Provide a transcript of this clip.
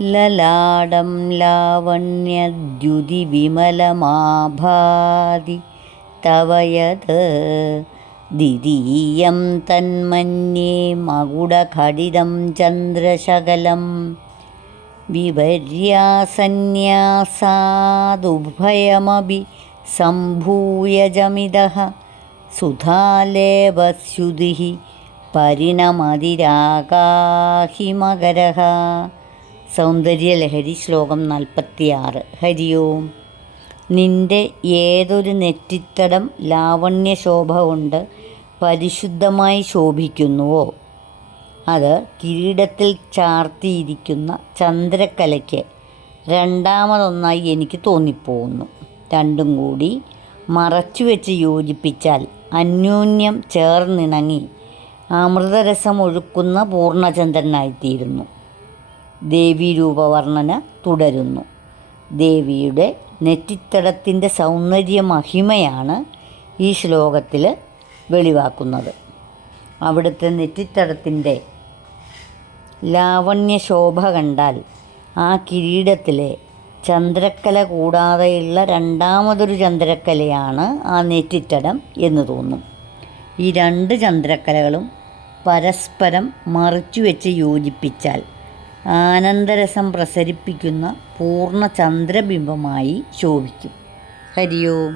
ലലാടം ലാവണ്യദ്യുതിവിമലമാഭാതി തവയത് ദ്വിതീയം തന്മന്യേ മകുടഘടിതം ചന്ദ്രശകലം വിപര്യാസന്യാസാദുഭയമപി സംഭൂയജമിതഃ സുധാലേപസ്യുതിഃ പരിണമതിരാകാഹിമകരഃ. സൗന്ദര്യലഹരി ശ്ലോകം 46. ഹരി ഓം. നിന്റെ ഏതൊരു നെറ്റിത്തടം ലാവണ്യശോഭ കൊണ്ട് പരിശുദ്ധമായി ശോഭിക്കുന്നുവോ അത് കിരീടത്തിൽ ചാർത്തിയിരിക്കുന്ന ചന്ദ്രക്കലയ്ക്ക് രണ്ടാമതൊന്നായി എനിക്ക് തോന്നിപ്പോകുന്നു. രണ്ടും കൂടി മറച്ചുവെച്ച് യോജിപ്പിച്ചാൽ അന്യോന്യം ചേർന്നിണങ്ങി അമൃതരസം ഒഴുക്കുന്ന പൂർണ്ണചന്ദ്രനായിത്തീരുന്നു. ദേവീരൂപവർണ്ണന തുടരുന്നു. ദേവിയുടെ നെറ്റിത്തടത്തിൻ്റെ സൗന്ദര്യ മഹിമയാണ് ഈ ശ്ലോകത്തിൽ വെളിവാക്കുന്നത്. അവിടുത്തെ നെറ്റിത്തടത്തിൻ്റെ ലാവണ്യശോഭ കണ്ടാൽ ആ കിരീടത്തിലെ ചന്ദ്രക്കല കൂടാതെയുള്ള രണ്ടാമതൊരു ചന്ദ്രക്കലയാണ് ആ നെറ്റിത്തടം എന്ന് തോന്നും. ഈ രണ്ട് ചന്ദ്രക്കലകളും പരസ്പരം മറിച്ചുവെച്ച് യോജിപ്പിച്ചാൽ ആനന്ദരസം പ്രസരിപ്പിക്കുന്ന പൂർണ്ണ ചന്ദ്രബിംബമായി ശോഭിക്കും. ഹരി ഓം.